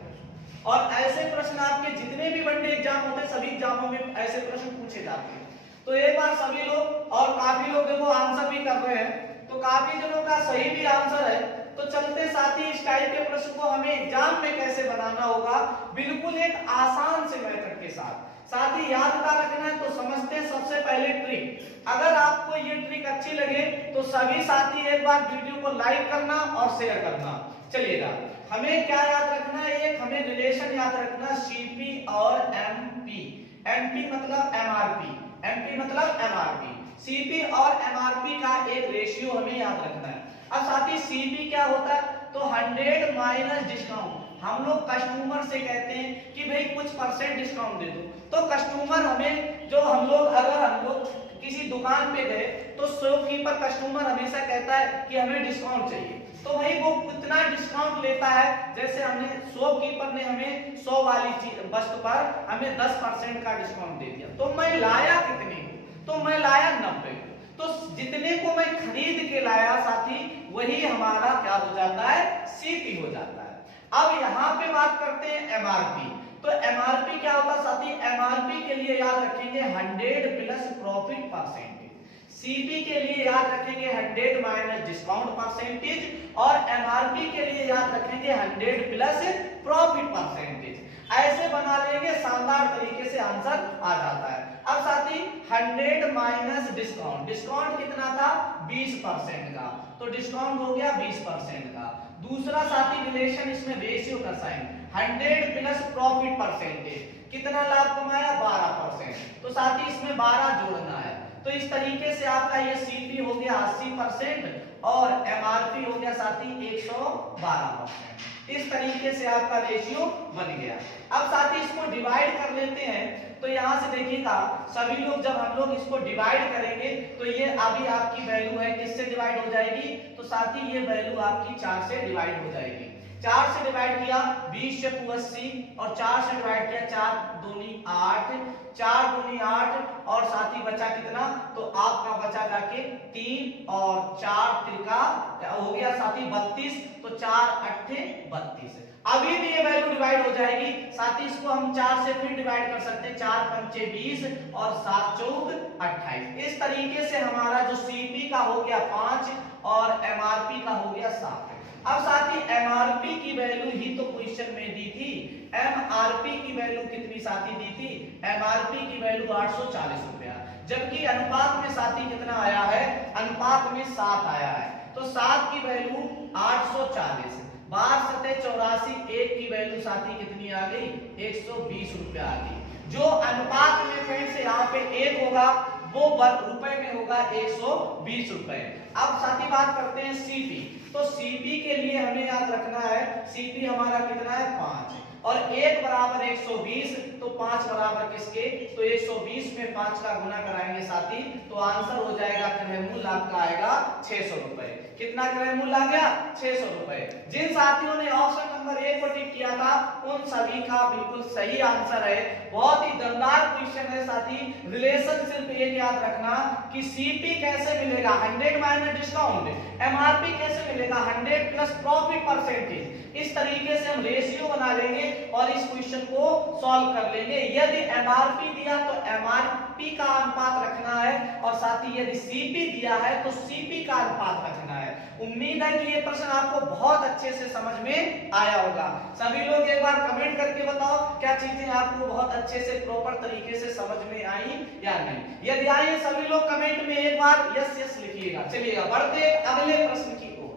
और ऐसे प्रश्न आपके जितने भी वनडे एग्जाम होते हैं सभी एग्जामों में ऐसे प्रश्न पूछे जाते हैं। तो एक बार सभी लोग, और काफी लोग देखो आंसर भी कर रहे हैं, तो काफी जनों का सही भी आंसर है। तो चलते साथी इस टाइप के प्रश्न को हमें एग्जाम में कैसे बनाना होगा, बिल्कुल एक आसान से मेथड के साथ। साथी याद का रखना है तो समझते हैं सबसे पहले ट्रिक। अगर आपको ये ट्रिक अच्छी लगे तो सभी साथी एक बार वीडियो को लाइक करना और शेयर करना। चलिएगा, हमें क्या याद रखना है? एक हमें रिलेशन याद रखना, सीपी और एमपी। एमपी मतलब एमआरपी, एमपी मतलब एमआरपी। सीपी और एमआरपी का एक रेशियो हमें याद रखना है। अब साथी सीपी क्या होता है? तो 100 माइनस डिस्काउंट। हम लोग कस्टमर से कहते हैं कि भाई कुछ परसेंट डिस्काउंट दे दो, तो कस्टमर हमें जो हम लोग अगर हम लोग किसी दुकान पे गए तो शॉपकीपर कस्टमर हमेशा कहता है कि हमें डिस्काउंट चाहिए, तो भाई वो कितना डिस्काउंट लेता है? जैसे हमने शॉपकीपर ने हमें 100 वाली चीज वस्तु पर हमें 10% का डिस्काउंट दे दिया, तो मैं लाया कितने को? तो मैं लाया 90। तो जितने को मैं खरीद के लाया साथी वही हमारा क्या हो जाता है? सीपी हो जाता है। अब यहाँ पे बात करते हैं एमआरपी। तो एमआरपी क्या होता है साथी? एमआरपी के लिए याद रखेंगे 100 प्लस प्रॉफिट परसेंटेज। सीपी के लिए याद रखेंगे 100 माइनस डिस्काउंट परसेंटेज। और एमआरपी के लिए याद रखेंगे 100 प्लस प्रॉफिट परसेंटेज। ऐसे बना लेंगे, शानदार तरीके से आंसर आ जाता है। अब साथी 100 माइनस डिस्काउंट, डिस्काउंट कितना था? 20% का, तो डिस्काउंट हो गया 20% का। दूसरा साथी रिलेशन, इसमें रेशियो का साइन 100 प्लस प्रॉफिट परसेंटेज, कितना लाभ कमाया 12%, तो साथ ही इसमें 12 जोड़ना है। तो इस तरीके से आपका ये सीपी हो गया 80% और एमआरपी हो गया साथी 112%। इस तरीके से आपका रेशियो बन गया। अब साथी इसको डिवाइड कर लेते हैं, तो यहां से देखिएगा सभी लोग, जब हम लोग इसको डिवाइड करेंगे तो ये अभी आपकी वैल्यू है किससे डिवाइड हो जाएगी, तो साथी ये वैल्यू आपकी 4 से डिवाइड हो जाएगी। 4 से डिवाइड किया 20 से 80 और 4 से डिवाइड किया 4 दूनी 8, 4 दूनी 8 और साथ ही बचा कितना, तो आपका बचा जाके 3 और 4 त्रिका हो गया साथी 32, तो 4 अट्ठे 32। अभी भी ये वैल्यू डिवाइड हो जाएगी, साथ ही इसको हम 4 से फिर डिवाइड कर सकते हैं, 4 पंचे 20 और 7 चौक 28। इस तरीके से हमारा जो सीपी का हो गया 5 और एमआरपी का हो गया 7। अब साथ ही एमआरपी की वैल्यू ही तो क्वेश्चन में दी थी, एमआरपी की वैल्यू कितनी साथी दी थी, एमआरपी की वैल्यू 840 रुपया, जबकि अनुपात में साथी कितना आया है, अनुपात में 7 आया है, तो 7 की वैल्यू 840, 12 सते 84, 1 की वैल्यू साथी कितनी आ गई 120 रुपया आ गई। जो अनुपात में फ्रेंड्स यहाँ पे 1 होगा वो रुपए में होगा 120 रुपए। अब साथी बात करते हैं सीपी, तो सीपी के लिए हमें याद रखना है सीपी हमारा कितना है 5 और 1 बराबर 120, तो 5 बराबर किसके, तो 120 में 5 का गुना कराएंगे साथी, तो आंसर हो जाएगा क्रयमूल्य आपका आएगा 600 रुपए। कितना क्रयमूल्य आ गया 600 रुपए। जिन साथियों ने ऑप्शन नंबर 1 को टिक किया था उन सभी का बिल्कुल सही आंसर है। बहुत ही दमदार क्वेश्चन है साथी। रिलेशन सिर्फ एक याद रखना कि सीपी कैसे मिलेगा 100 माइनस डिस्काउंट, एमआरपी कैसे मिलेगा 100 प्लस प्रॉफिट परसेंटेज। इस तरीके से हम रेशियो बना लेंगे और इस क्वेश्चन को सॉल्व कर लेंगे। यदि एमआरपी दिया तो एमआरपी का अनुपात रखना है और साथ ही यदि सीपी दिया है तो सीपी का अनुपात रखना है। उम्मीद है कि ये प्रश्न आपको बहुत अच्छे से समझ में आया होगा। सभी लोग एक बार कमेंट करके बताओ क्या चीजें आपको बहुत अच्छे से प्रॉपर तरीके से समझ में आई या नहीं। यदि आई सभी लोग कमेंट में एक बार यस यस लिखिएगा। चलिएगा बढ़ते अगले प्रश्न की ओर।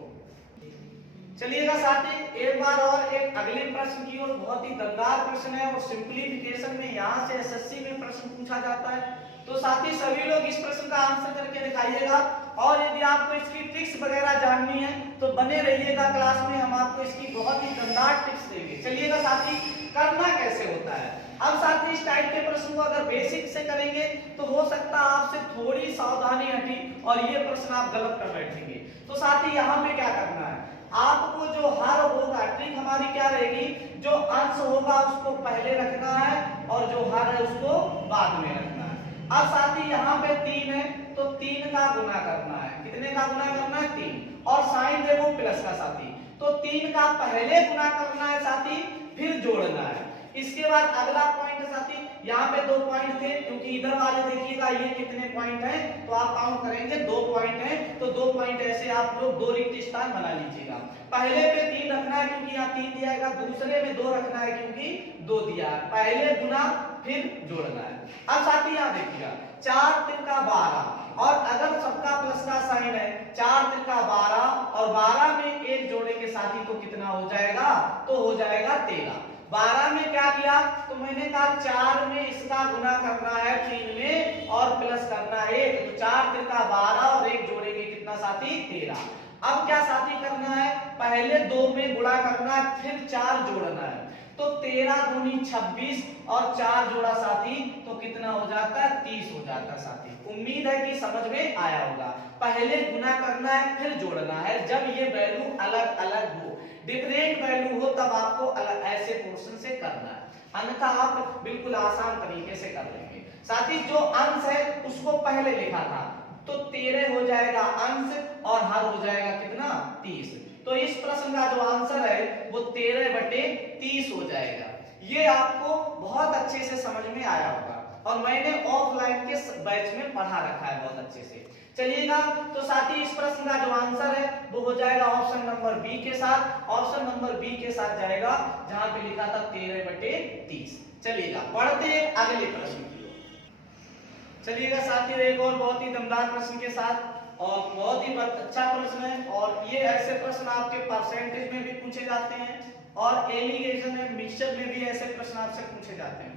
चलिएगा साथी एक बार और एक अगले प्रश्न की ओर। बहुत ही दमदार प्रश्न है और सिंपलीफिकेशन में यहाँ से एसएससी में प्रश्न पूछा जाता है, तो साथी सभी लोग इस प्रश्न का आंसर करके दिखाइएगा। और यदि आपको इसकी ट्रिक्स वगैरह जाननी है तो बने रहिएगा क्लास में, हम आपको इसकी बहुत ही दमदार टिप्स देंगे। चलिएगा साथी करना कैसे होता है। अब साथी इस टाइप के प्रश्न को अगर बेसिक से करेंगे तो हो सकता है आपसे थोड़ी सावधानी हटी और ये प्रश्न आप गलत कर बैठेंगे। तो साथी यहाँ पे क्या करना है, आपको जो हर होगा ट्रिक हमारी क्या रहेगी, जो अंश होगा उसको पहले रखना है और जो हर है उसको बाद में रखना है। अब साथी यहाँ पे 3 है तो 3 का गुना करना है। कितने का गुना करना है 3 और साइन देखो प्लस का साथी, तो 3 का पहले गुना करना है साथी फिर जोड़ना है। इसके बाद अगला पॉइंट है साथी, यहाँ पे 2 पॉइंट थे क्योंकि इधर वाले देखिएगा ये कितने पॉइंट हैं तो आप काउंट करेंगे 2 पॉइंट हैं, तो 2 पॉइंट ऐसे आप लोग 2 रिक्त स्थान बना लीजिएगा। पहले पे 3 रखना है क्योंकि यहाँ 3 दिया है, दूसरे में 2 रखना है क्योंकि 2 दिया है। पहले गुना फिर जोड़ना है। अब साथी यहाँ देखिएगा 4 त्रिका 12 और अगर सबका प्लस का साइन है 4 त्रिका 12 और 12 में 1 जोड़ेंगे साथी तो कितना हो जाएगा, तो हो जाएगा 13। 12 में क्या किया तो मैंने कहा 4 में इसका गुना करना है 3 में और प्लस करना है 1, तो 4 त्रिका 12 और 1 जोड़ेंगे कितना साथी 13। अब क्या साथी करना है, पहले 2 में गुणा करना है फिर 4 जोड़ना है, तो 13 दूनी 26 और 4 जोड़ा साथी तो कितना हो जाता है 30 हो जाता है साथी। उम्मीद है कि समझ में आया होगा। पहले गुना करना है फिर जोड़ना है, जब ये वैल्यू अलग अलग हो, डिफरेंट वैल्यू हो तब आपको अलग ऐसे पोर्शन से करना है, अन्यथा आप बिल्कुल आसान तरीके से कर लेंगे। साथी जो अंश है उसको पहले लिखा था तो 13 हो जाएगा अंश और हर हो जाएगा कितना 30, तो इस प्रश्न का जो आंसर है वो 13/30 हो जाएगा। ये आपको बहुत अच्छे से समझ में आया होगा और मैंने ऑफलाइन के बैच में पढ़ा रखा है बहुत अच्छे से। चलिएगा तो साथी इस प्रश्न का जो आंसर है वो हो जाएगा ऑप्शन नंबर बी के साथ। ऑप्शन नंबर बी के साथ जाएगा जहां पे लिखा था 13/30। चलिएगा पढ़ते हैं अगले प्रश्न की ओर। चलिएगा साथियों एक और बहुत ही दमदार प्रश्न के साथ। और बहुत ही अच्छा प्रश्न है। और ये ऐसे प्रश्न आपके परसेंटेज में भी पूछे जाते हैं और एलिगेशन एंड मिक्सचर में भी ऐसे प्रश्न आपसे पूछे जाते हैं।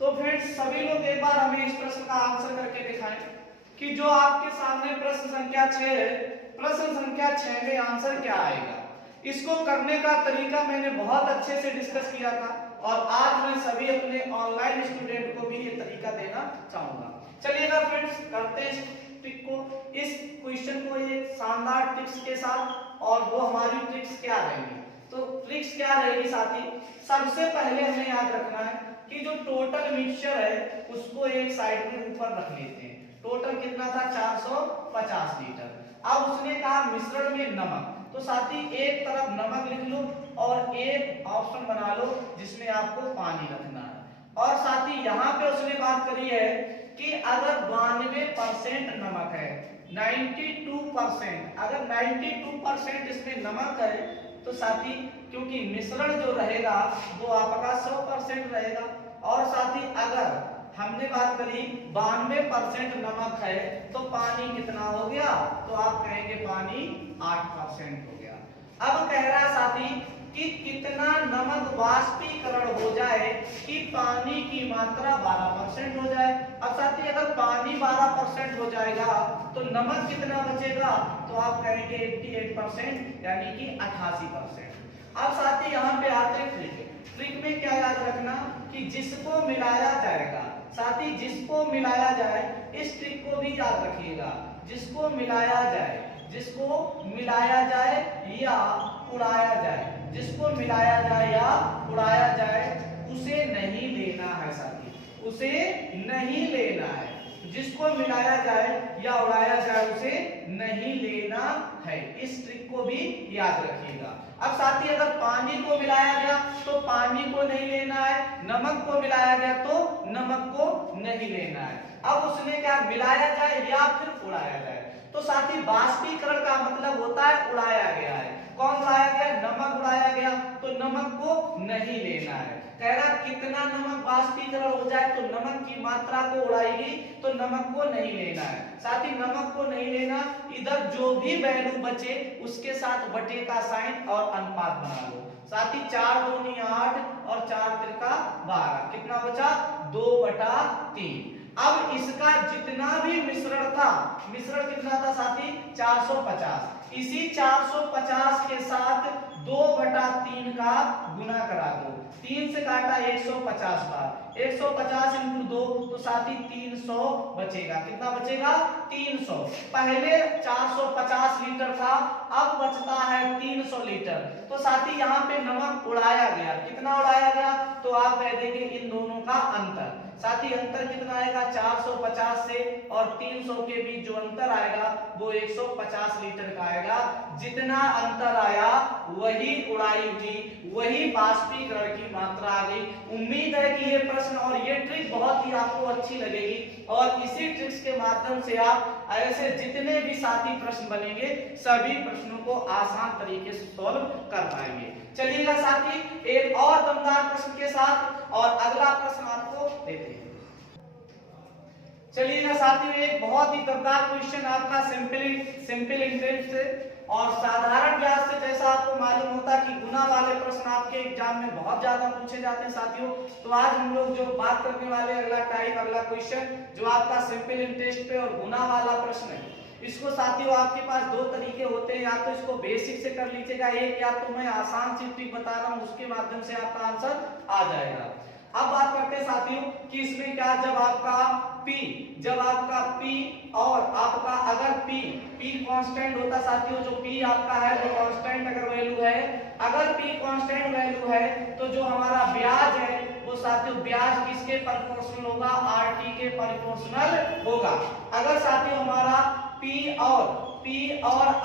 तो फ्रेंड्स सभी लोग एक बार हमें इस प्रश्न का आंसर करके दिखाएं कि जो आपके सामने प्रश्न संख्या 6 है, प्रश्न संख्या 6 में आंसर क्या आएगा। इसको करने का तरीका मैंने बहुत अच्छे से डिस्कस किया था और आज मैं सभी अपने ऑनलाइन स्टूडेंट को भी ये तरीका देना चाहूंगा। चलिएगा फ्रेंड्स करते हैं इस ट्रिक को, इस क्वेश्चन को ये शानदार ट्रिक्स के साथ। और वो हमारी ट्रिक्स क्या रहेगी, तो ट्रिक्स क्या रहेगी साथी, सबसे पहले हमें याद रखना है कि जो टोटल मिक्सचर है उसको एक साइड में ऊपर रख लेते हैं। टोटल कितना था 450 लीटर। अब उसने कहा मिश्रण में नमक, तो साथी एक तरफ नमक लिख लो और एक ऑप्शन बना लो जिसमें आपको पानी रखना है। और साथी यहाँ पे उसने बात करी है कि अगर 92% नमक है, 92%, अगर 92% इसमें नमक है तो साथी क्योंकि मिश्रण जो रहेगा वो आपका 100% रहेगा। और साथी अगर हमने बात करी 92% नमक है तो पानी कितना हो गया, तो आप कहेंगे पानी 8% हो गया। अब कह रहा है साथी कि कितना नमक वाष्पीकरण हो जाए कि पानी की मात्रा 12% हो जाए। अब साथी अगर पानी 12% हो जाएगा तो नमक कितना बचेगा, तो आप कहेंगे 88% यानी कि 88%। अब साथी यहाँ पे आते हैं ट्रिक। ट्रिक में क्या याद रखना कि जिसको मिलाया जाएगा, साथी जिसको मिलाया जाए, इस ट्रिक को भी याद रखिएगा, जिसको मिलाया जाए, जिसको मिलाया जाए या उड़ाया जाए, जिसको मिलाया जाए या उड़ाया जाए उसे नहीं लेना है साथी, उसे नहीं लेना है। जिसको मिलाया जाए या उड़ाया जाए उसे नहीं लेना है, इस ट्रिक को भी याद रखिएगा। अब साथी अगर पानी को मिलाया गया तो पानी को नहीं लेना है, नमक को मिलाया गया तो नमक को नहीं लेना है। अब उसने क्या मिलाया जाए या फिर उड़ाया जाए, तो साथी वाष्पीकरण का मतलब होता है उड़ाया गया है। कौन लाया गया, नमक उड़ाया गया, तो नमक को नहीं लेना है। कह रहा कितना नमक वाष्पीकरण हो जाए तो नमक की मात्रा को उड़ाएगी, तो नमक को नहीं लेना है। साथ ही नमक को नहीं लेना, इधर जो भी वैल्यू बचे उसके साथ बटे का साइन और अनुपात बना लो। साथ ही 4 दूनी 8 और 4 त्रिका 12, कितना बचा 2/3। अब इसका जितना भी मिश्रण था, मिश्रण कितना था साथी 450, इसी 450 के साथ 2/3 का गुना करा दो। 3 से काटा 150 बार, 150 इंटू 2 तो साथी 300 बचेगा। कितना बचेगा 300। पहले 450 लीटर था, अब बचता है 300 लीटर। तो साथी यहाँ पे नमक उड़ाया गया, कितना उड़ाया गया, तो आप कह देंगे इन दोनों का अंतर। साथी अंतर कितना आएगा 450 से और 300 के बीच जो अंतर आएगा वो 150 लीटर का आएगा। जितना अंतर आया वही उड़ाई हुई, वही वाष्पीकरण की मात्रा आ गई। उम्मीद है कि ये प्रश्न और ये ट्रिक बहुत ही आपको अच्छी लगेगी और इसी ट्रिक्स के माध्यम से आप ऐसे जितने भी साथी प्रश्न बनेंगे सभी प्रश्नों को आसान तरीके से सॉल्व कर पाएंगे। चलिएगा साथी एक और दमदार प्रश्न के साथ और अगला प्रश्न आपको देते हैं। चलिएगा साथियों एक बहुत ही दमदार क्वेश्चन आपका सिंपल इंटेंस से और साधारण व्यास से। जैसा आपको मालूम होता कि गुना वाले प्रश्न आपके एग्जाम में बहुत ज्यादा पूछे जाते हैं साथियों, तो आज हम लोग जो बात करने वाले अगला टाइप अगला क्वेश्चन जो आपका सिंपल इंटरेस्ट पे और गुना वाला प्रश्न है, इसको साथियों आपके पास दो तरीके होते हैं, या तो इसको बेसिक से कर लीजिएगा एक, या तो मैं आसान सी ट्रिक बता रहा हूं उसके माध्यम से आपका आंसर आ जाएगा। अब बात करते हैं साथियों कि इसमें क्या, जब आपका P और आपका अगर P कांस्टेंट होता साथियों, जो P आपका है वो कांस्टेंट अगर वैल्यू है, अगर P कांस्टेंट वैल्यू है तो जो हमारा ब्याज है वो साथियों ब्याज किसके प्रोपोर्शनल होगा, RT के प्रोपोर्शनल होगा। अगर साथियों हमारा P और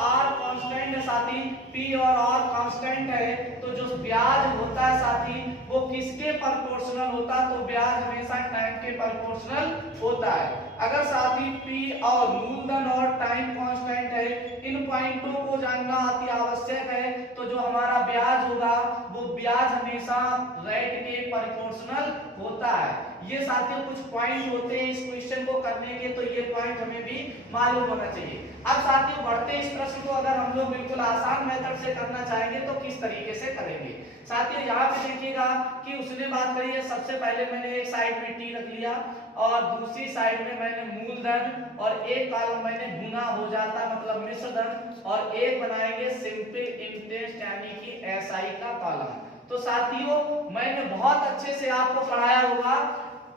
R कांस्टेंट है साथी, P और R कांस्टेंट है तो जो ब्याज होता है साथी वो किसके प्रोपोर्शनल होता है? तो ब्याज हमेशा टाइम के प्रोपोर्शनल होता है। अगर साथी P और मूलधन और टाइम कांस्टेंट है, इन पॉइंटों को जानना अति आवश्यक है। तो जो हमारा ब्याज होगा वो ब्याज हमेशा रेट के प्रोपोर्शनल होता है। ये साथियों कुछ पॉइंट होते हैं इस क्वेश्चन को करने के, तो ये पॉइंट हमें भी मालूम होना चाहिए। अब साथियों बढ़ते इस प्रश्न को अगर हम लोग बिल्कुल आसान मेथड से करना चाहेंगे तो किस तरीके से करेंगे? साथियों यहाँ पे देखिएगा कि उसने बात करी है, सबसे पहले मैंने एक साइड में टी रख लिया और दूसरी साइड में मैंने मूलधन और एक कॉलम मैंने गुना हो जाता मतलब मिश्र धन, और एक बनाएंगे सिंपल इंटरेस्ट यानी कि एसआई का कॉलम। तो साथियों मैंने बहुत अच्छे से आपको पढ़ाया होगा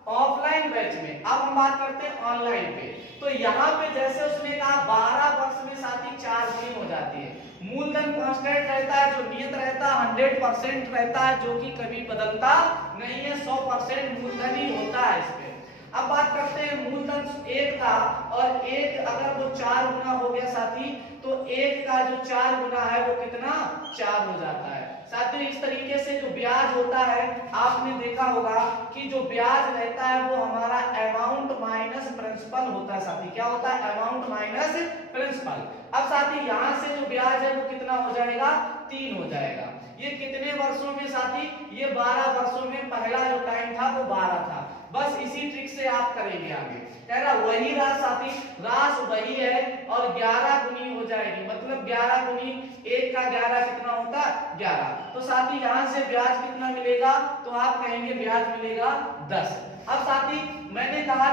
ऑफलाइन बैच में। अब हम बात करते हैं ऑनलाइन पे। तो यहाँ पे जैसे उसने कहा 12 वर्ष में साथी 4 गुनी हो जाती है। मूलधन कांस्टेंट रहता है, जो नियत रहता है 100% रहता है, जो कि कभी बदलता नहीं है, 100% मूलधन ही होता है इसमें। अब बात करते हैं मूलधन 1 था और 1 अगर वो 4 गुना हो गया साथी, तो 1 का जो 4 गुना है वो कितना 4 हो जाता है। साथियों इस तरीके से जो ब्याज होता है आपने देखा होगा कि जो ब्याज रहता है वो हमारा अमाउंट माइनस प्रिंसिपल होता है साथी। क्या होता है? Amount minus principal. अब साथी यहाँ से जो ब्याज है वो कितना हो जाएगा? 3 हो जाएगा। ये कितने वर्षों में साथी? ये 12 वर्षों में। पहला जो टाइम था वो 12 था। बस इसी ट्रिक से आप करेंगे आगे। कह रहा वही राशि साथी, राशि वही है और 11 गुनी हो जाएगी, मतलब 11 गुनी 1 का 11 कितना होता है? 11। तो साथी यहाँ से ब्याज कितना मिलेगा? तो आप कहेंगे ब्याज मिलेगा 10। अब साथी मैंने कहा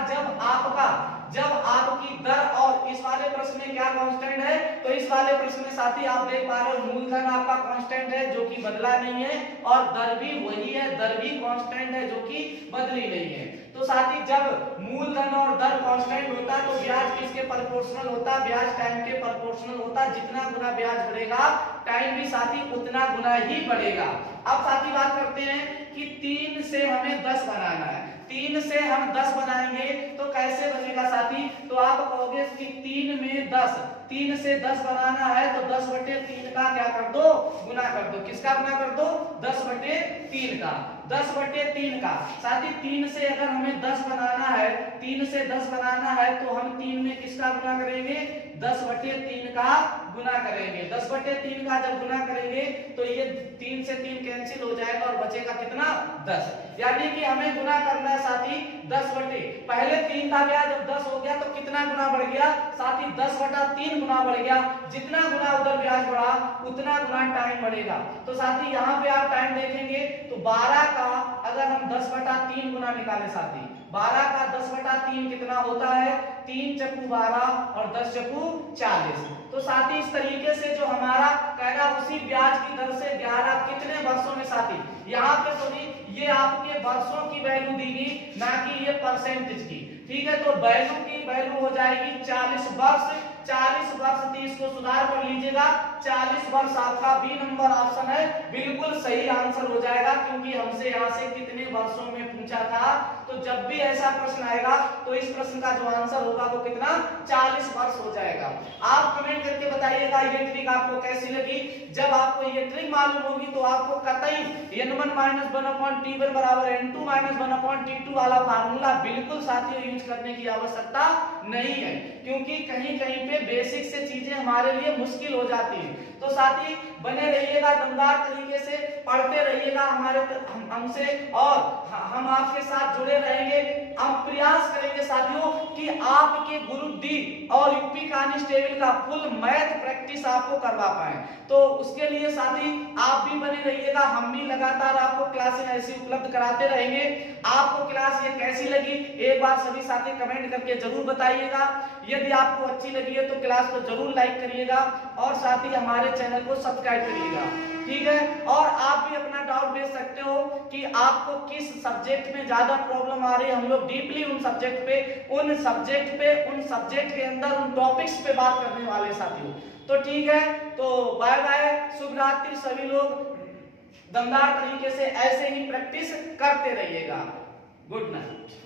जब आपकी दर, और इस वाले प्रश्न में क्या कांस्टेंट है? तो इस वाले प्रश्न में साथी आप देख पा रहे हो मूलधन आपका कांस्टेंट है जो कि बदला नहीं है, और दर भी वही है, दर भी कांस्टेंट है जो कि बदली नहीं है। तो साथी जब मूलधन और दर कांस्टेंट होता है तो ब्याज किसके प्रोपोर्शनल होता है? ब्याज टाइम के प्रोपोर्शनल होता है। जितना गुना ब्याज बढ़ेगा टाइम भी साथी उतना गुना ही बढ़ेगा। अब साथी बात करते हैं कि 3 से हमें 10 बनाना है। 3 से हम 10 बनाएंगे तो कैसे बनेगा साथी? तो आप कहोगे कि 3 में 10, 3 से 10 बनाना है तो 10/3 का क्या कर दो? गुना कर दो। किसका गुना कर दो? 10/3 का। 10/3 का साथी 3 से अगर हमें 10 बनाना है, 3 से 10 बनाना है तो हम 3 में किसका गुना करेंगे? 10/3 का गुना करेंगे। 10/3 का जब गुना करेंगे तो ये 3 से 3 कैंसिल हो जाएगा और बचेगा कितना? 10। यानी कि हमें गुना करना है साथी 10/, पहले 3 था ब्याज, जब 10 हो गया तो कितना गुना बढ़ गया साथी? 10/3 गुना बढ़ गया। जितना गुना उधर ब्याज बढ़ा उतना गुना टाइम बढ़ेगा। तो साथी यहाँ पे आप टाइम देखेंगे तो 12 का अगर हम 10/3 गुना निकाले साथी, 12 का 10/3 कितना होता है? 3 चक्कू 12 और 10 चक्कू 40। तो साथी इस तरीके से जो हमारा कहना उसी ब्याज की दर से 11 कितने वर्षों में साथी? यहाँ पे सुनिए ये आपके वर्षों की वैल्यू दीगी, ना कि ये परसेंटेज की। ठीक है, तो वैल्यू की वैल्यू हो जाएगी 40 वर्ष। 40 वर्ष 30 को सुधार कर लीजिएगा, 40 वर्ष आपका बी नंबर ऑप्शन है, बिल्कुल सही आंसर हो जाएगा। क्योंकि हमसे यहाँ से कितने वर्षों में पूछा था, तो जब भी ऐसा प्रश्न आएगा तो इस प्रश्न का जो आंसर होगा वो कितना? 40 वर्ष हो जाएगा। आप कमेंट करके बताइएगा ये ट्रिक आपको कैसी लगी। जब आपको ये ट्रिक मालूम होगी तो आपको कतई n1 - 1/t1 बराबर n2 - 1/t2 वाला फार्मूला बिल्कुल साथियों यूज करने की आवश्यकता नहीं है, क्योंकि कहीं कहीं पे बेसिक से चीजें हमारे लिए मुश्किल हो जाती है। तो साथी बने रहिएगा, दमदार तरीके से पढ़ते रहिएगा हमसे, और हम आपके साथ जुड़े रहेंगे। हम प्रयास करेंगे साथियों कि आपके ग्रुप डी और यूपी कांस्टेबल का फुल मैथ प्रैक्टिस आपको करवा पाए। तो उसके लिए साथी आप भी बने रहिएगा, हम भी लगातार आपको क्लासें ऐसी उपलब्ध कराते रहेंगे। आपको क्लास ये कैसी लगी एक बार सभी साथी कमेंट करके जरूर बताइएगा। यदि आपको अच्छी लगी है तो क्लास को जरूर लाइक करिएगा और साथ ही हमारे चैनल को सब्सक्राइब करिएगा। ठीक है, और आप भी अपना डाउट भेज सकते हो कि आपको किस सब्जेक्ट में ज्यादा प्रॉब्लम आ रही है। हम लोग डीपली उन सब्जेक्ट के अंदर उन टॉपिक्स पे बात करने वाले साथियों। तो ठीक है, तो बाय बाय, शुभ रात्रि। सभी लोग दमदार तरीके से ऐसे ही प्रैक्टिस करते रहिएगा। Good night.